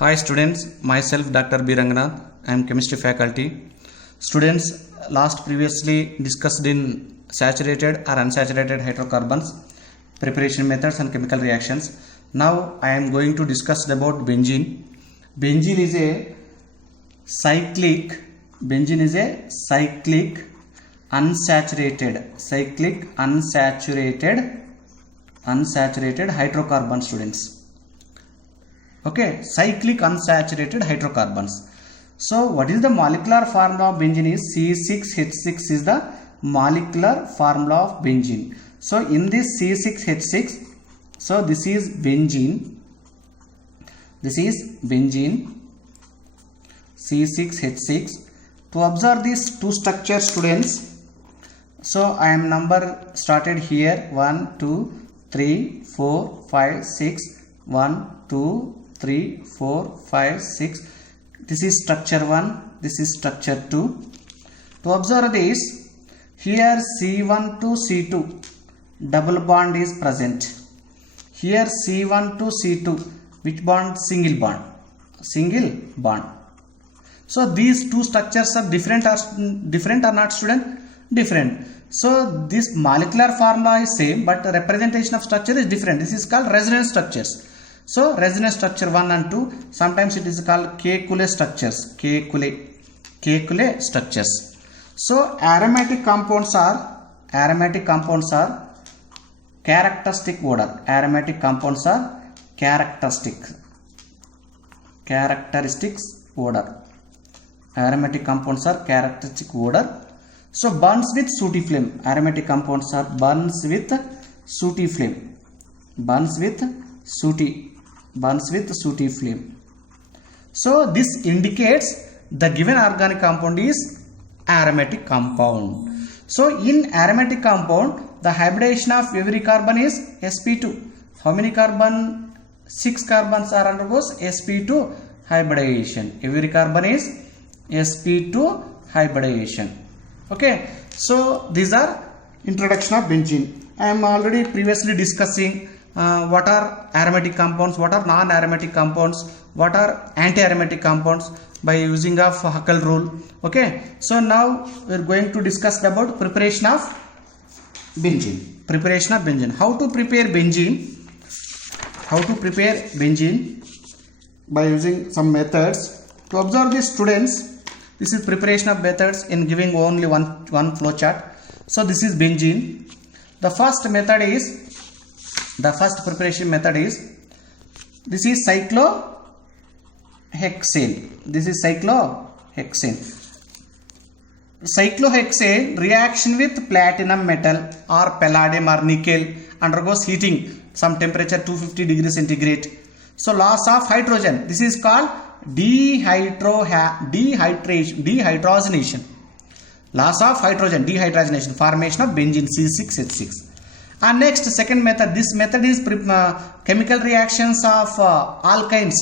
Hi students, myself Dr. B. Ranganath. I am chemistry faculty. Students, last previously discussed in saturated or unsaturated hydrocarbons, preparation methods and chemical reactions. Now I am going to discuss about benzene. Benzene is a cyclic unsaturated hydrocarbon, students. Okay, cyclic unsaturated hydrocarbons. So what is the molecular formula of benzene is C6H6 is the molecular formula of benzene. So in this C6H6, so this is benzene C6H6. To observe these two structures, students, so I am number started here 1 2 3 4 5 6 1 2 3 4 5 6. This is structure 1, this is structure 2. To observe this, here C1 to C2 double bond is present. Here C1 to C2, which bond? Single bond. So these two structures are different or not, student? Different. So this molecular formula is same, but the representation of structure is different. This is called resonance structures. So resonance structure 1 and 2, sometimes it is called Kekule structures. So aromatic compounds are characteristic odor. Aromatic compounds are characteristic odor. So burns with sooty flame. Aromatic compounds are burns with sooty flame. So this indicates the given organic compound is aromatic compound. So in aromatic compound, the hybridization of every carbon is sp2. How many carbon? 6 carbons are undergoes sp2 hybridization. Every carbon is sp2 hybridization. Okay, so these are introduction of benzene. I am already previously discussing what are aromatic compounds, what are non-aromatic compounds, what are anti-aromatic compounds by using of Huckel rule. Okay, so now we are going to discuss about preparation of benzene. How to prepare benzene by using some methods. To observe these, students, this is preparation of methods in giving only one flow chart. So this is benzene. The first preparation method is, this is cyclohexane. Cyclohexane reaction with platinum metal or palladium or nickel undergoes heating, some temperature 250 degrees centigrade. So loss of hydrogen, this is called dehydrogenation. Loss of hydrogen, dehydrogenation, formation of benzene C6H6. And next, second method, this method is chemical reactions of alkynes.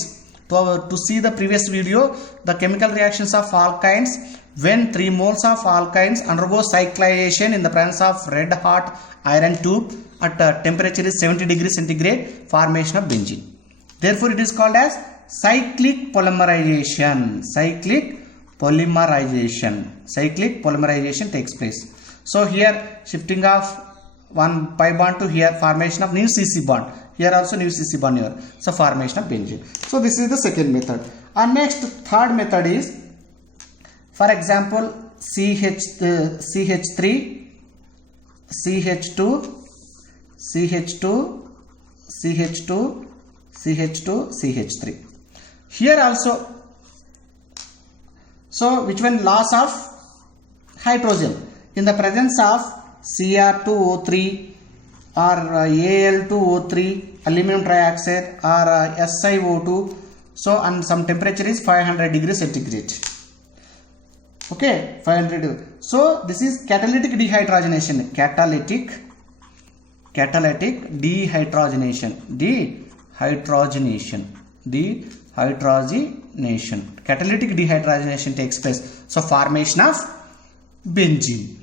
To see the previous video, the chemical reactions of alkynes, when 3 moles of alkynes undergo cyclization in the presence of red hot iron tube at temperature is 70 degrees centigrade, formation of benzene. Therefore it is called as cyclic polymerization. Cyclic polymerization takes place. So here shifting of one pi bond to here, formation of new CC bond. Here also new CC bond here. So formation of benzene. So this is the second method. And next, third method is, for example, CH3, CH2, CH3. Here also, so which one? Loss of hydrogen in the presence of Cr2O3 or Al2O3, aluminum trioxide, or SiO2. So and some temperature is 500 degrees centigrade. Okay, 500. So this is catalytic dehydrogenation. Catalytic dehydrogenation. Catalytic dehydrogenation takes place. So formation of benzene.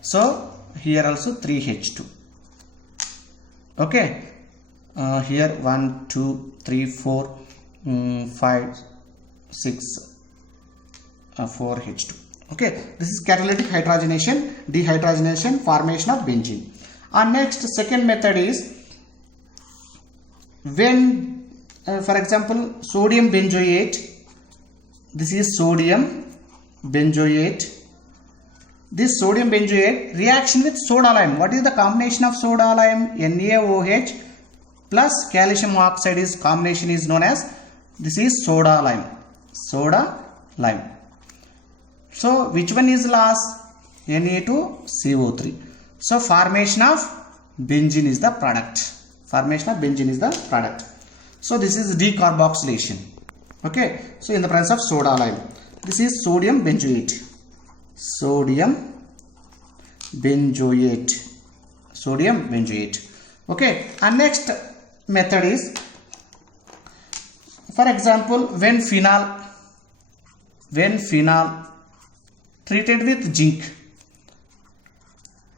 So here also 3H2. Okay, here 1 2 3 4 5 6 4H2. Okay, this is catalytic hydrogenation, dehydrogenation, formation of benzene. Our next second method is when for example sodium benzoate. This is sodium benzoate. This sodium benzoate reaction with soda lime. What is the combination of soda lime? NaOH plus calcium oxide is combination is known as, this is soda lime. Soda lime. So which one is last? Na2CO3. So formation of benzene is the product. Formation of benzene is the product. So this is decarboxylation. Okay. So in the presence of soda lime. This is sodium benzoate. Sodium benzoate. Sodium benzoate. Okay. And next method is, for example, when phenol treated with zinc.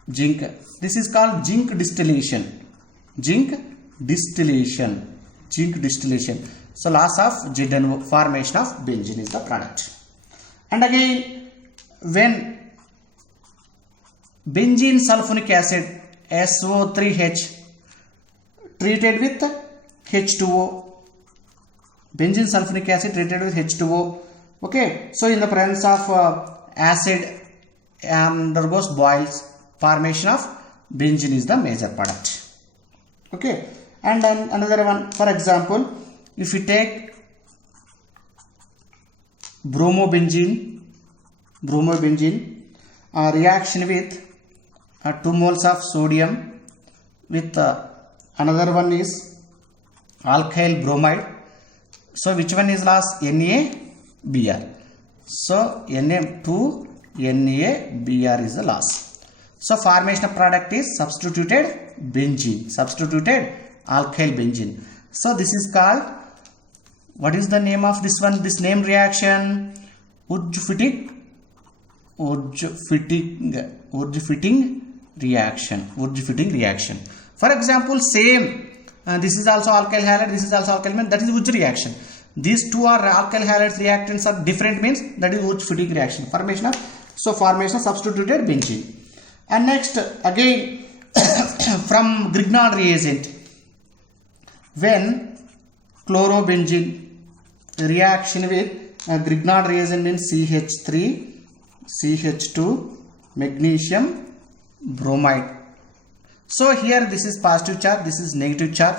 This is called zinc distillation. So loss of ZNO, formation of benzene is the product. And again, when benzene sulfonic acid SO3H treated with H2O. Benzene sulfonic acid treated with H2O. Okay, so in the presence of acid undergoes boils, formation of benzene is the major product. Okay, and then another one, for example, if we take bromobenzene reaction with 2 moles of sodium with another one is alkyl bromide. So which one is last? NaBr. So Na2NaBr is the loss. So formation of product is substituted benzene, substituted alkyl benzene. So this is called, what is the name of this one? This name reaction, Wurtz-Fittig reaction. For example, same. This is also alkyl halide. This is also alkyl means that is Wurtz reaction. These two are alkyl halide reactants are different means that is Wurtz-Fittig reaction. Formation of substituted benzene. And next again from Grignard reagent, when chlorobenzene reaction with Grignard reagent means CH3, CH2, magnesium bromide. So here this is positive charge, this is negative charge.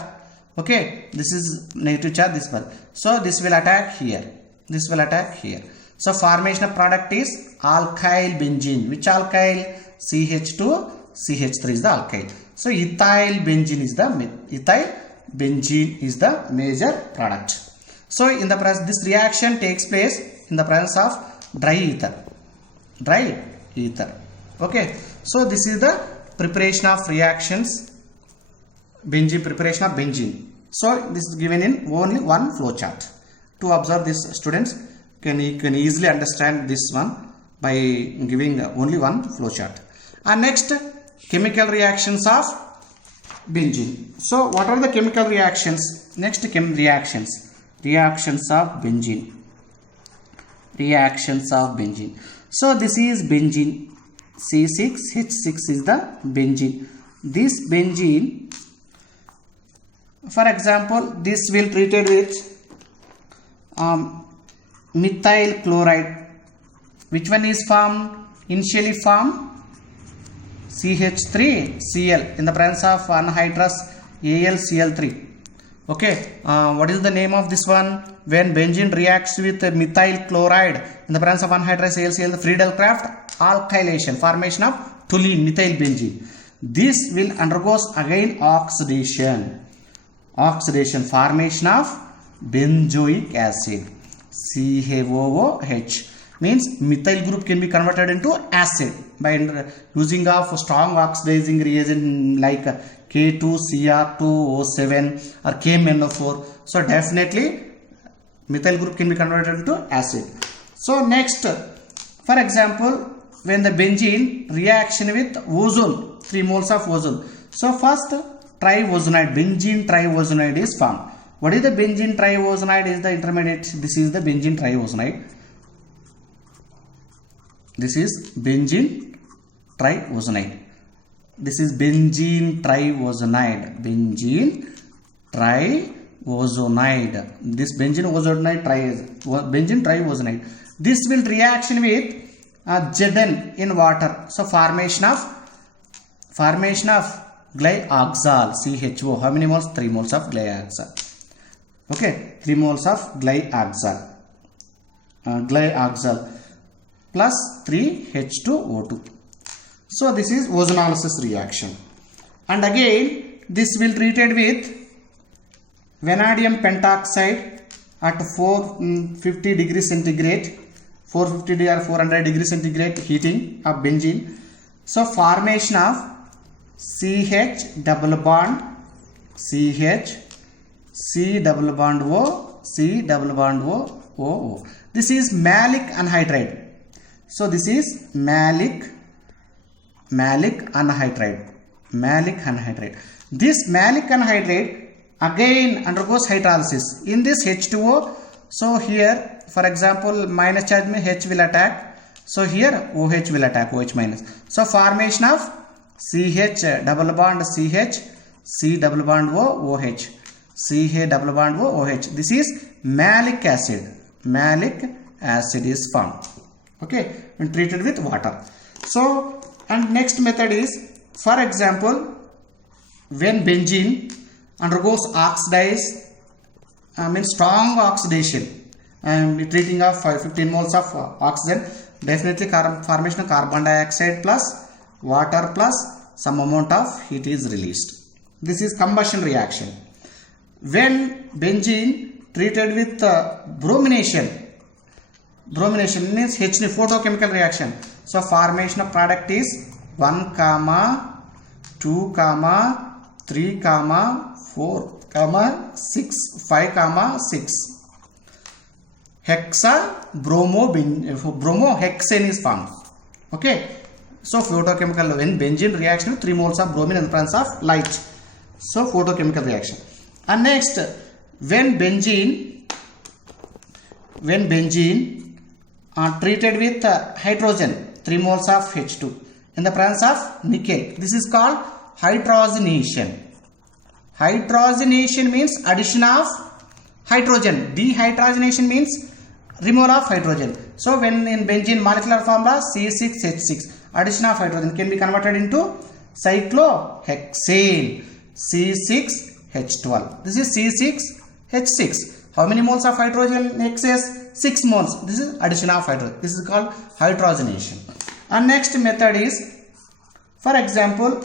Okay, this is negative charge, this one. So this will attack here. This will attack here. So formation of product is alkyl benzene. Which alkyl? CH2, CH3 is the alkyl. So ethyl benzene is the major product. So in the presence, this reaction takes place in the presence of dry ether. Okay. So this is the preparation of reactions, preparation of benzene. So this is given in only one flow chart. To observe this, students can easily understand this one by giving only one flow chart. And next, chemical reactions of benzene. So what are the chemical reactions? Next, reactions of benzene. So this is benzene. C6H6 is the benzene. This benzene, for example, this will treated with methyl chloride. Which one is formed? Initially formed CH3Cl in the presence of anhydrous AlCl3. Okay, what is the name of this one? When benzene reacts with methyl chloride in the presence of anhydrous AlCl, the Friedel-Crafts alkylation, formation of toluene, methyl benzene. This will undergoes again oxidation, formation of benzoic acid, CaOH. Means methyl group can be converted into acid by using of strong oxidizing reagent like K2Cr2O7 or KMnO4. So definitely methyl group can be converted into acid. So next, for example, when the benzene reaction with ozone, 3 moles of ozone. So first triozonide, benzene triozonide is formed. What is the benzene triozonide? Is the intermediate. This is the benzene triozonide. This is benzene triozonide. This is benzene triozonide. Benzene triozonide. This benzene triozonide. This will reaction with Zn in water. So formation of glyoxal, CHO. How many moles? 3 moles of glyoxal. Okay, 3 moles of glyoxal. Glyoxal plus 3H2O2. So this is ozonolysis reaction. And again, this will treated with vanadium pentoxide at 450 degrees centigrade, 450 or 400 degrees centigrade heating of benzene. So formation of CH double bond CH, C double bond O, C double bond O, O. This is malic anhydride. So this is malic anhydride. This malic anhydride again undergoes hydrolysis in this H2O. So here, for example, minus charge means H will attack. So here OH will attack, OH minus. So formation of CH double bond CH, C double bond O, OH, CH double bond O, OH. This is malic acid. Malic acid is formed. Okay, when treated with water. So, and next method is, for example, when benzene undergoes oxidize, means strong oxidation, and treating of 15 moles of oxygen, definitely formation of carbon dioxide plus water plus some amount of heat is released. This is combustion reaction. When benzene treated with bromination means H photochemical reaction. So formation of product is 1, 2, 3, 4, 6, 5, 6. Bromohexane is formed. Okay. So photochemical, when benzene reaction with 3 moles of bromine in the presence of light. So photochemical reaction. And next, when benzene treated with hydrogen, 3 moles of H2 in the presence of nickel. This is called hydrogenation. Hydrogenation means addition of hydrogen. Dehydrogenation means removal of hydrogen. So when in benzene molecular formula C6H6, addition of hydrogen can be converted into cyclohexane, C6H12. This is C6H6. How many moles of hydrogen excess? 6 moles. This is addition of hydrogen. This is called hydrogenation. And next method is, for example,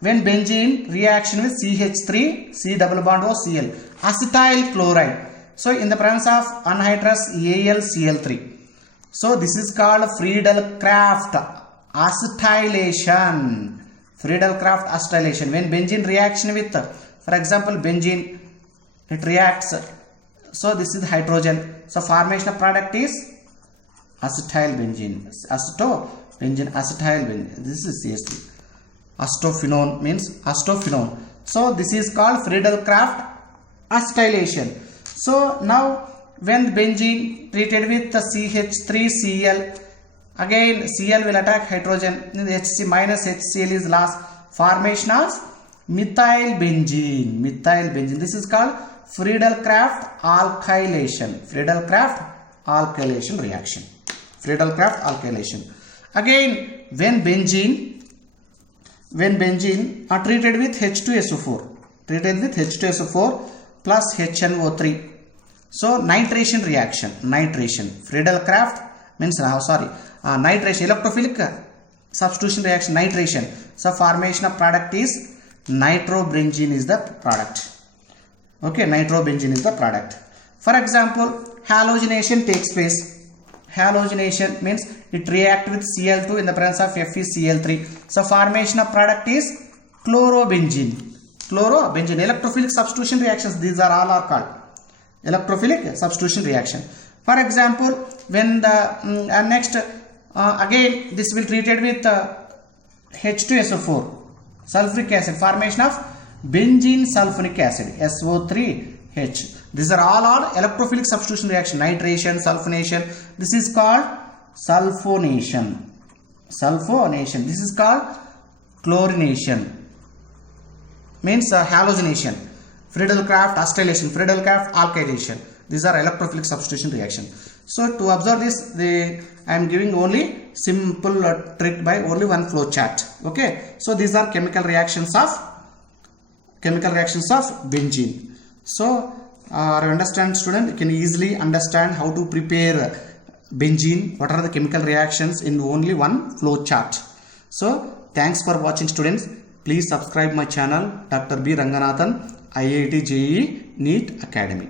when benzene reaction with CH3, C double bond O, Cl, acetyl chloride. So in the presence of anhydrous AlCl3. So this is called Friedel-Crafts acetylation. Friedel-Crafts acetylation. When benzene reaction with, for example, benzene, it reacts. So this is hydrogen. So formation of product is acetyl benzene. Acetyl benzene. This is CH3. Acetophenone means acetophenone. So this is called Friedel-Crafts acetylation. So now when benzene treated with the CH3Cl, again Cl will attack hydrogen. Hc minus HCl is lost. Formation of methyl benzene. This is called Friedel-Crafts alkylation. Friedel-Crafts alkylation reaction. Friedel-Crafts alkylation. Again, when benzene are treated with H2SO4, plus HNO3. So nitration reaction. Friedel-Crafts means nitration, electrophilic substitution reaction, nitration. So formation of product is nitrobenzene is the product. Okay, nitrobenzene is the product. For example, halogenation takes place. Halogenation means it reacts with Cl2 in the presence of FeCl3. So formation of product is chlorobenzene. Electrophilic substitution reactions, these are all are called electrophilic substitution reaction. For example, when the next again this will treated with H2SO4 sulfuric acid, formation of benzene sulfonic acid, SO3 H. These are all electrophilic substitution reaction. Nitration, sulfonation. This is called sulfonation. Sulfonation. This is called chlorination. Means halogenation. Friedel-Crafts acetylation. Friedel-Crafts alkylation. These are electrophilic substitution reaction. So to observe this, I am giving only simple trick by only one flow chart. Okay. So these are chemical reactions of benzene. So you understand, student, you can easily understand how to prepare benzene. What are the chemical reactions in only one flow chart. So thanks for watching, students. Please subscribe my channel, Dr. B. Ranganathan, IIT JEE NEET Academy.